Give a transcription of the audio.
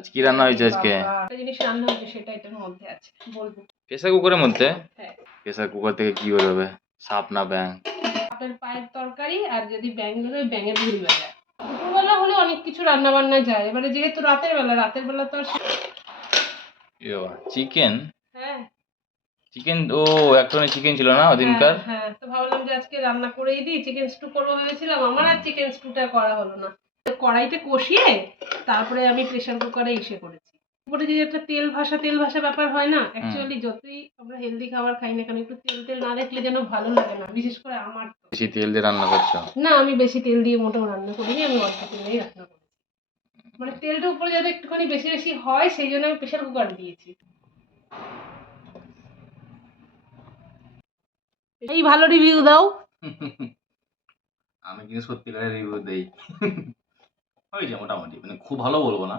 আজ কি রান্না হয়েছে আজকে? একটা জিনিস রান্না হয়েছে সেটা এটার মধ্যে আছে, বলবো। প্রেসার কুকারের মধ্যে? হ্যাঁ। প্রেসার কুকার থেকে কি বেরোবে? সাপ না ব্যাঙ? সাপের পায়ের তরকারি, আর যদি ব্যাঙ বেরোয় ব্যাঙের ঝুল ভাজা। দুপুরবেলা হলে অনেক কিছু রান্না বান্না যায়, এবারে যেহেতু রাতের বেলা তো আর চিকেন? হ্যাঁ চিকেন, ও একটুখানি চিকেন ছিল না ওদিনকার? হ্যাঁ, তো ভাবলাম যে আজকে রান্না করেই দিই, চিকেন স্টু করবো ভেবেছিলাম। আমার আর চিকেন স্টুটা করা হলো না। কড়াইতে কষিয়ে তারপরে আমি প্রেসার কুকারে ইসে করেছি। উপরে যে একটা তেল ভাসা ব্যাপার হয় না, অ্যাকচুয়ালি যতই আমরা হেলদি খাবার খাই না কেন, একটু তেল না দেখলে যেন ভালো লাগে না, বিশেষ করে আমার তো। বেশি তেল দিয়ে রান্না করছো? না, আমি বেশি তেল দিয়ে মোটেও রান্না করিনি, আমি অল্প তেলেই রান্না করি। মানে তেলটা উপরে যাতে একটুখানি বেশি হয়, সেই জন্য আমি প্রেসার কুকারে দিয়েছি। এই ভালো রিভিউ দাও। আমি কিন্তু সত্যিকারের রিভিউ দেই। হয়েছে মোটামুটি, মানে খুব ভালো বলবো না,